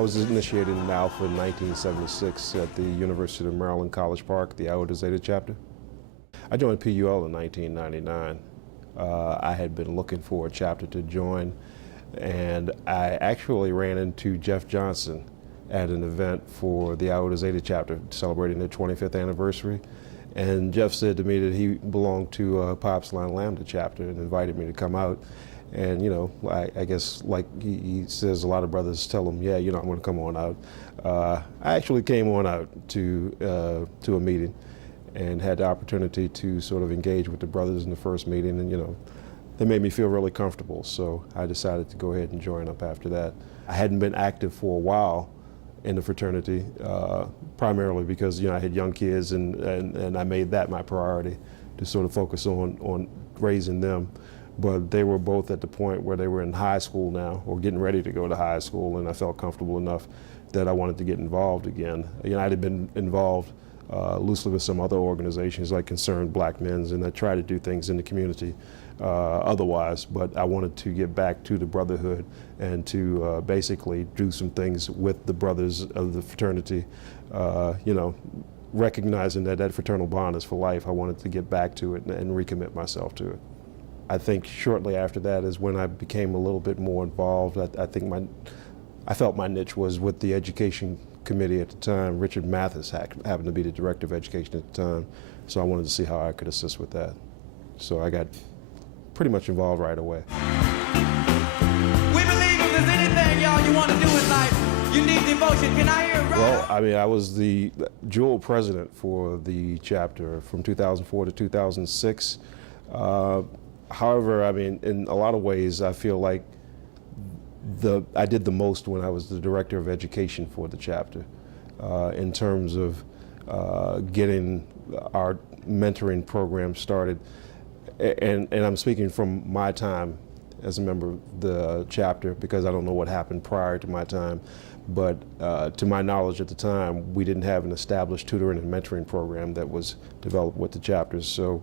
I was initiated in Alpha in 1976 at the University of Maryland, College Park, the Iota Zeta chapter. I joined PUL in 1999. I had been looking for a chapter to join, and I actually ran into Jeff Johnson at an event for the Iota Zeta chapter celebrating their 25th anniversary. And Jeff said to me that he belonged to PI Upsilon Lambda chapter and invited me to come out. And, you know, I guess like he says, a lot of brothers tell him, yeah, you know, I'm going to come on out. I actually came on out to a meeting and had the opportunity to sort of engage with the brothers in the first meeting, and, you know, they made me feel really comfortable. So I decided to go ahead and join up after that. I hadn't been active for a while in the fraternity, primarily because, you know, I had young kids, and I made that my priority to sort of focus on raising them. But they were both at the point where they were in high school now, or getting ready to go to high school, and I felt comfortable enough that I wanted to get involved again. You know, I had been involved loosely with some other organizations like Concerned Black Men's, and I try to do things in the community otherwise, but I wanted to get back to the brotherhood and to basically do some things with the brothers of the fraternity, you know, recognizing that that fraternal bond is for life. I wanted to get back to it and recommit myself to it. I think shortly after that is when I became a little bit more involved. I felt my niche was with the education committee at the time. Richard Mathis happened to be the director of education at the time, so I wanted to see how I could assist with that. So I got pretty much involved right away. We believe if there's anything, y'all, you want to do in life, you need devotion. Can I hear it right? Well, I mean, I was the dual president for the chapter from 2004 to 2006. However, I mean, in a lot of ways, I feel like I did the most when I was the director of education for the chapter, in terms of getting our mentoring program started. And I'm speaking from my time as a member of the chapter, because I don't know what happened prior to my time. But to my knowledge at the time, we didn't have an established tutoring and mentoring program that was developed with the chapters. So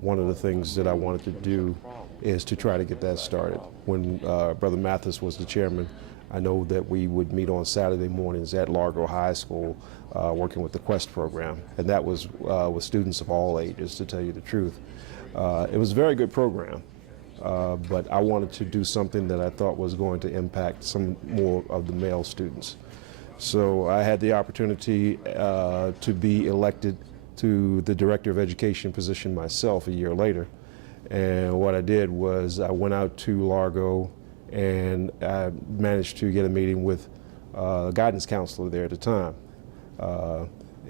one of the things that I wanted to do is to try to get that started. When Brother Mathis was the chairman, I know that we would meet on Saturday mornings at Largo High School working with the Quest program. And that was with students of all ages, to tell you the truth. It was a very good program, but I wanted to do something that I thought was going to impact some more of the male students. So I had the opportunity to be elected to the director of education position myself a year later. And what I did was I went out to Largo, and I managed to get a meeting with a guidance counselor there at the time.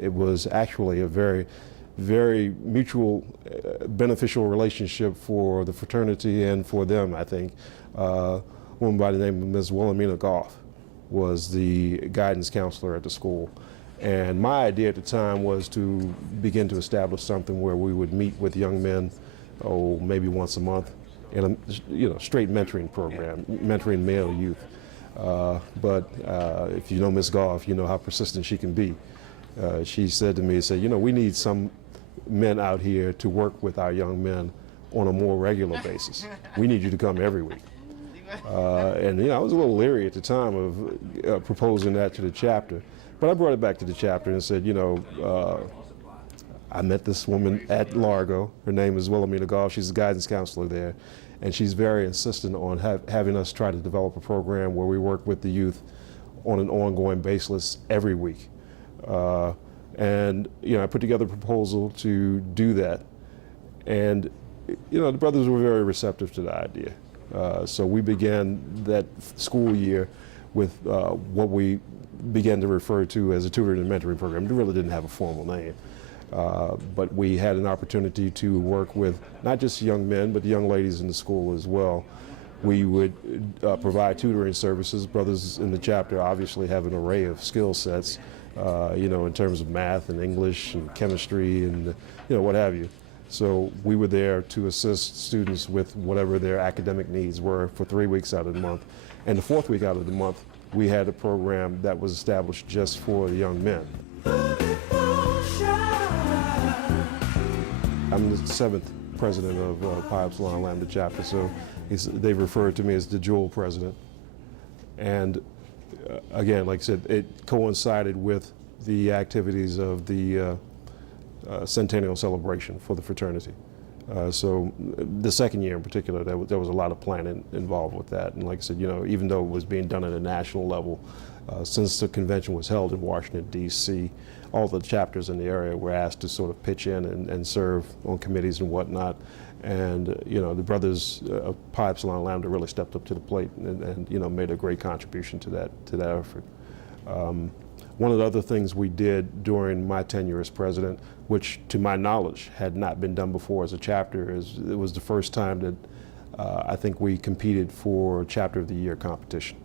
It was actually a very, very mutual, beneficial relationship for the fraternity and for them, I think. A woman by the name of Ms. Wilhelmina Goff was the guidance counselor at the school. And my idea at the time was to begin to establish something where we would meet with young men, maybe once a month, in a straight mentoring program, mentoring male youth. But if you know Ms. Goff, you know how persistent she can be. She said to me, you know, we need some men out here to work with our young men on a more regular basis. We need you to come every week. And, you know, I was a little leery at the time of proposing that to the chapter. But I brought it back to the chapter and said, you know, I met this woman at Largo. Her name is Wilhelmina Goff. She's a guidance counselor there. And she's very insistent on having us try to develop a program where we work with the youth on an ongoing basis every week. And, you know, I put together a proposal to do that. And, you know, the brothers were very receptive to the idea. So we began that school year with what we began to refer to as a tutoring and mentoring program. It really didn't have a formal name. But we had an opportunity to work with not just young men, but the young ladies in the school as well. We would provide tutoring services. Brothers in the chapter obviously have an array of skill sets, you know, in terms of math and English and chemistry and, you know, what have you. So we were there to assist students with whatever their academic needs were for 3 weeks out of the month. And the fourth week out of the month, we had a program that was established just for the young men. I'm the 7th president of Pi Upsilon Lambda chapter, so they refer to me as the dual president. And again, like I said, it coincided with the activities of the centennial celebration for the fraternity. So the second year in particular, there was a lot of planning involved with that. And like I said, you know, even though it was being done at a national level, since the convention was held in Washington, D.C., all the chapters in the area were asked to sort of pitch in and serve on committees and whatnot. And, you know, the brothers of Pi Epsilon Lambda really stepped up to the plate and you know, made a great contribution to that effort. One of the other things we did during my tenure as president, which to my knowledge had not been done before as a chapter, is it was the first time that I think we competed for Chapter of the Year competition.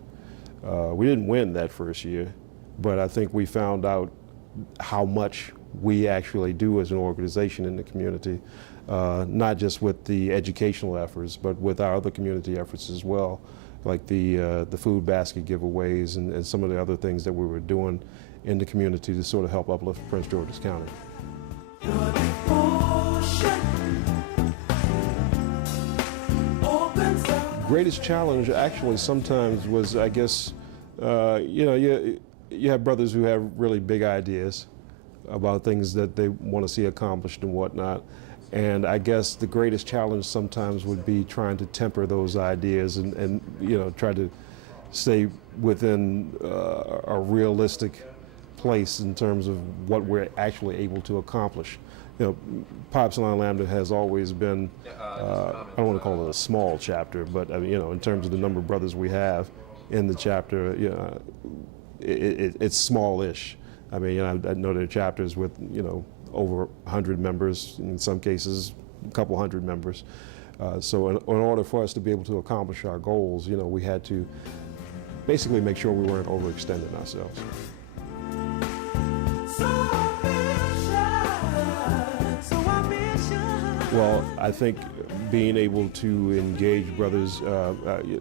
We didn't win that first year, but I think we found out how much we actually do as an organization in the community, not just with the educational efforts, but with our other community efforts as well, like the food basket giveaways and some of the other things that we were doing in the community to sort of help uplift Prince George's County. Greatest challenge actually sometimes was, I guess, you know, you have brothers who have really big ideas about things that they want to see accomplished and whatnot. And I guess the greatest challenge sometimes would be trying to temper those ideas and you know, try to stay within a realistic place in terms of what we're actually able to accomplish. You know, Pi Epsilon Lambda has always been, I don't want to call it a small chapter, but I mean, you know, in terms of the number of brothers we have in the chapter, you know, it's small-ish. I mean, you know, I know there are chapters with, you know, over 100 members, in some cases a couple hundred members. So in order for us to be able to accomplish our goals, you know, we had to basically make sure we weren't overextending ourselves. Well, I think being able to engage brothers,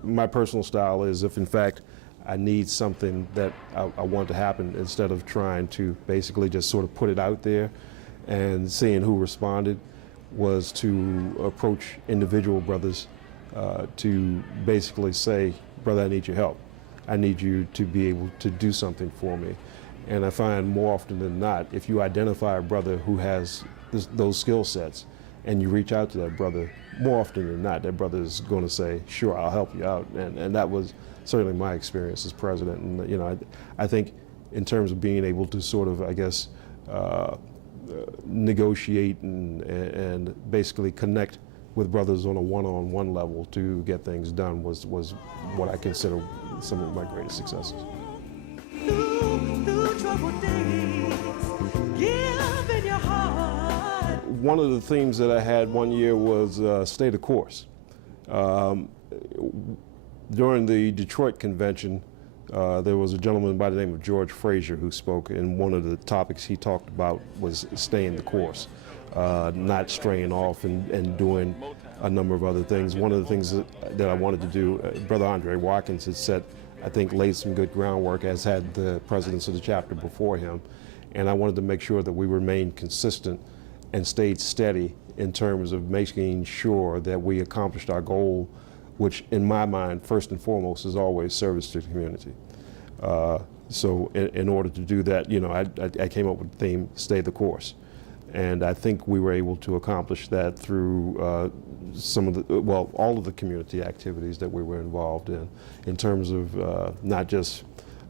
my personal style is if in fact I need something that I want to happen, instead of trying to basically just sort of put it out there and seeing who responded, was to approach individual brothers to basically say, brother, I need your help. I need you to be able to do something for me. And I find more often than not, if you identify a brother who has those skill sets and you reach out to that brother, more often than not, that brother is going to say, sure, I'll help you out. And that was certainly my experience as president. And you know, I think in terms of being able to sort of, I guess, negotiate and basically connect with brothers on a one-on-one level to get things done was what I consider some of my greatest successes. Through troubled days, give in your heart. One of the themes that I had one year was stay the course. During the Detroit convention, there was a gentleman by the name of George Frazier who spoke, and one of the topics he talked about was staying the course, not straying off and doing a number of other things. One of the things that I wanted to do, Brother Andre Watkins had said, I think laid some good groundwork, as had the presidents of the chapter before him, and I wanted to make sure that we remained consistent and stayed steady in terms of making sure that we accomplished our goal, which in my mind, first and foremost, is always service to the community. So in order to do that, you know, I came up with the theme, stay the course. And I think we were able to accomplish that through some of the, well, all of the community activities that we were involved in terms of not just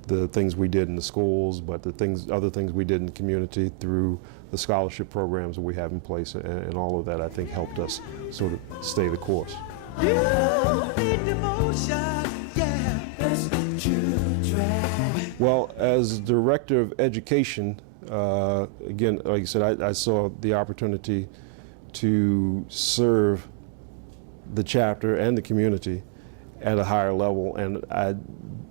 the things we did in the schools, but the other things we did in the community through the scholarship programs that we have in place, and all of that, I think, helped us sort of stay the course. You need devotion, yeah, that's true. Well, as director of education, again, like I said, I saw the opportunity to serve the chapter and the community at a higher level, and I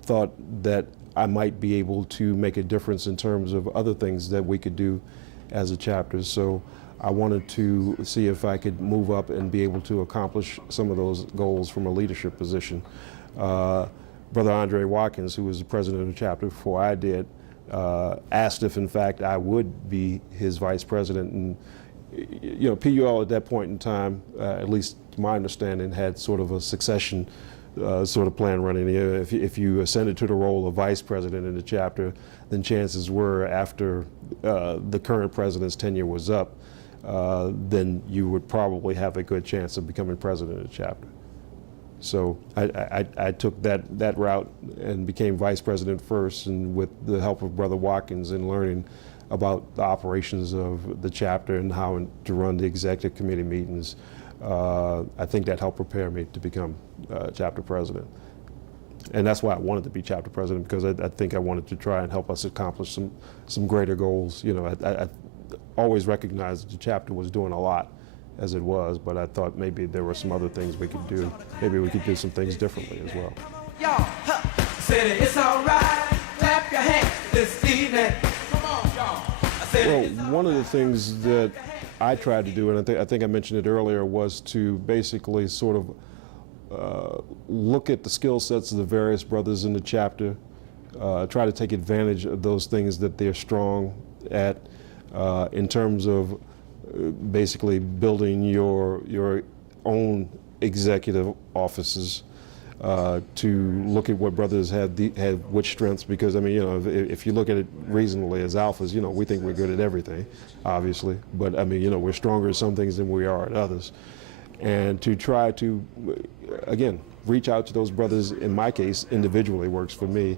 thought that I might be able to make a difference in terms of other things that we could do as a chapter. So I wanted to see if I could move up and be able to accomplish some of those goals from a leadership position. Brother Andre Watkins, who was the president of the chapter before I did, asked if in fact I would be his vice president. And you know, PUL at that point in time, at least to my understanding, had sort of a succession sort of plan running. If you ascended to the role of vice president in the chapter, then chances were after the current president's tenure was up, then you would probably have a good chance of becoming president of the chapter. So I took that route and became vice president first, and with the help of Brother Watkins in learning about the operations of the chapter and how to run the executive committee meetings, I think that helped prepare me to become chapter president. And that's why I wanted to be chapter president, because I think I wanted to try and help us accomplish some greater goals. You know, I always recognized that the chapter was doing a lot as it was, but I thought maybe there were some other things we could do. Maybe we could do some things differently as well. Y'all, said it's all right. Clap your hands this evening. Come on, y'all. Well, one of the things that I tried to do, and I think I mentioned it earlier, was to basically sort of look at the skill sets of the various brothers in the chapter, try to take advantage of those things that they're strong at in terms of basically building your own executive offices, to look at what brothers had which strengths, because I mean, you know, if you look at it reasonably as alphas, you know, we think we're good at everything, obviously, but I mean, you know, we're stronger at some things than we are at others. And to try to, again, reach out to those brothers, in my case, individually works for me,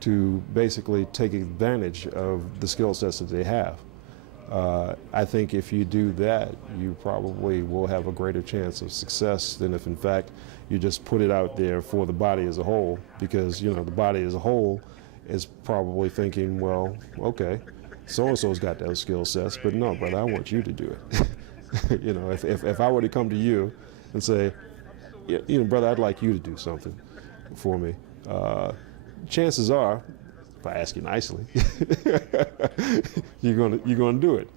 to basically take advantage of the skill sets that they have. I think if you do that, you probably will have a greater chance of success than if, in fact, you just put it out there for the body as a whole, because, you know, the body as a whole is probably thinking, well, okay, so-and-so's got those skill sets, but no, brother, I want you to do it. You know, if I were to come to you and say, you know, brother, I'd like you to do something for me, chances are, if I ask you nicely, you're gonna do it.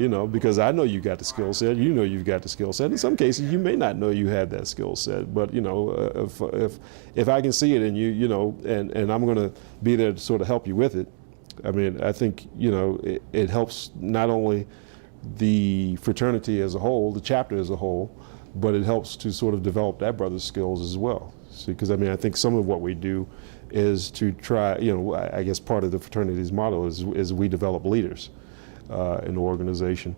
You know, because I know you got the skill set. You know you've got the skill set. In some cases, you may not know you have that skill set. But you know, if I can see it in you, you know, and I'm gonna be there to sort of help you with it. I mean, I think, you know, it helps not only the fraternity as a whole, the chapter as a whole, but it helps to sort of develop that brother's skills as well. See, because I mean, I think some of what we do is to try, you know, I guess part of the fraternity's motto is we develop leaders in the organization.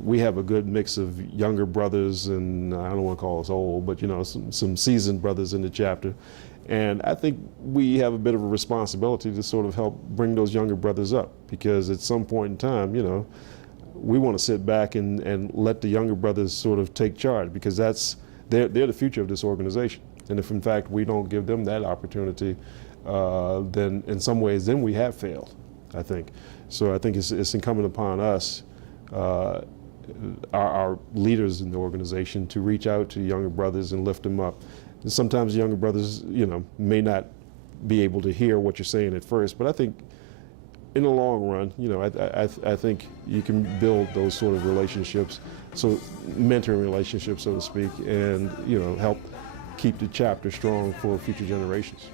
We have a good mix of younger brothers, and I don't want to call us old, but you know, some seasoned brothers in the chapter. And I think we have a bit of a responsibility to sort of help bring those younger brothers up, because at some point in time, you know, we want to sit back and let the younger brothers sort of take charge, because they're the future of this organization. And if in fact we don't give them that opportunity, then in some ways, then we have failed, I think. So I think it's incumbent upon us, our leaders in the organization, to reach out to younger brothers and lift them up. And sometimes younger brothers, you know, may not be able to hear what you're saying at first, but I think in the long run, you know, I think you can build those sort of relationships, so mentoring relationships, so to speak, and, you know, help keep the chapter strong for future generations.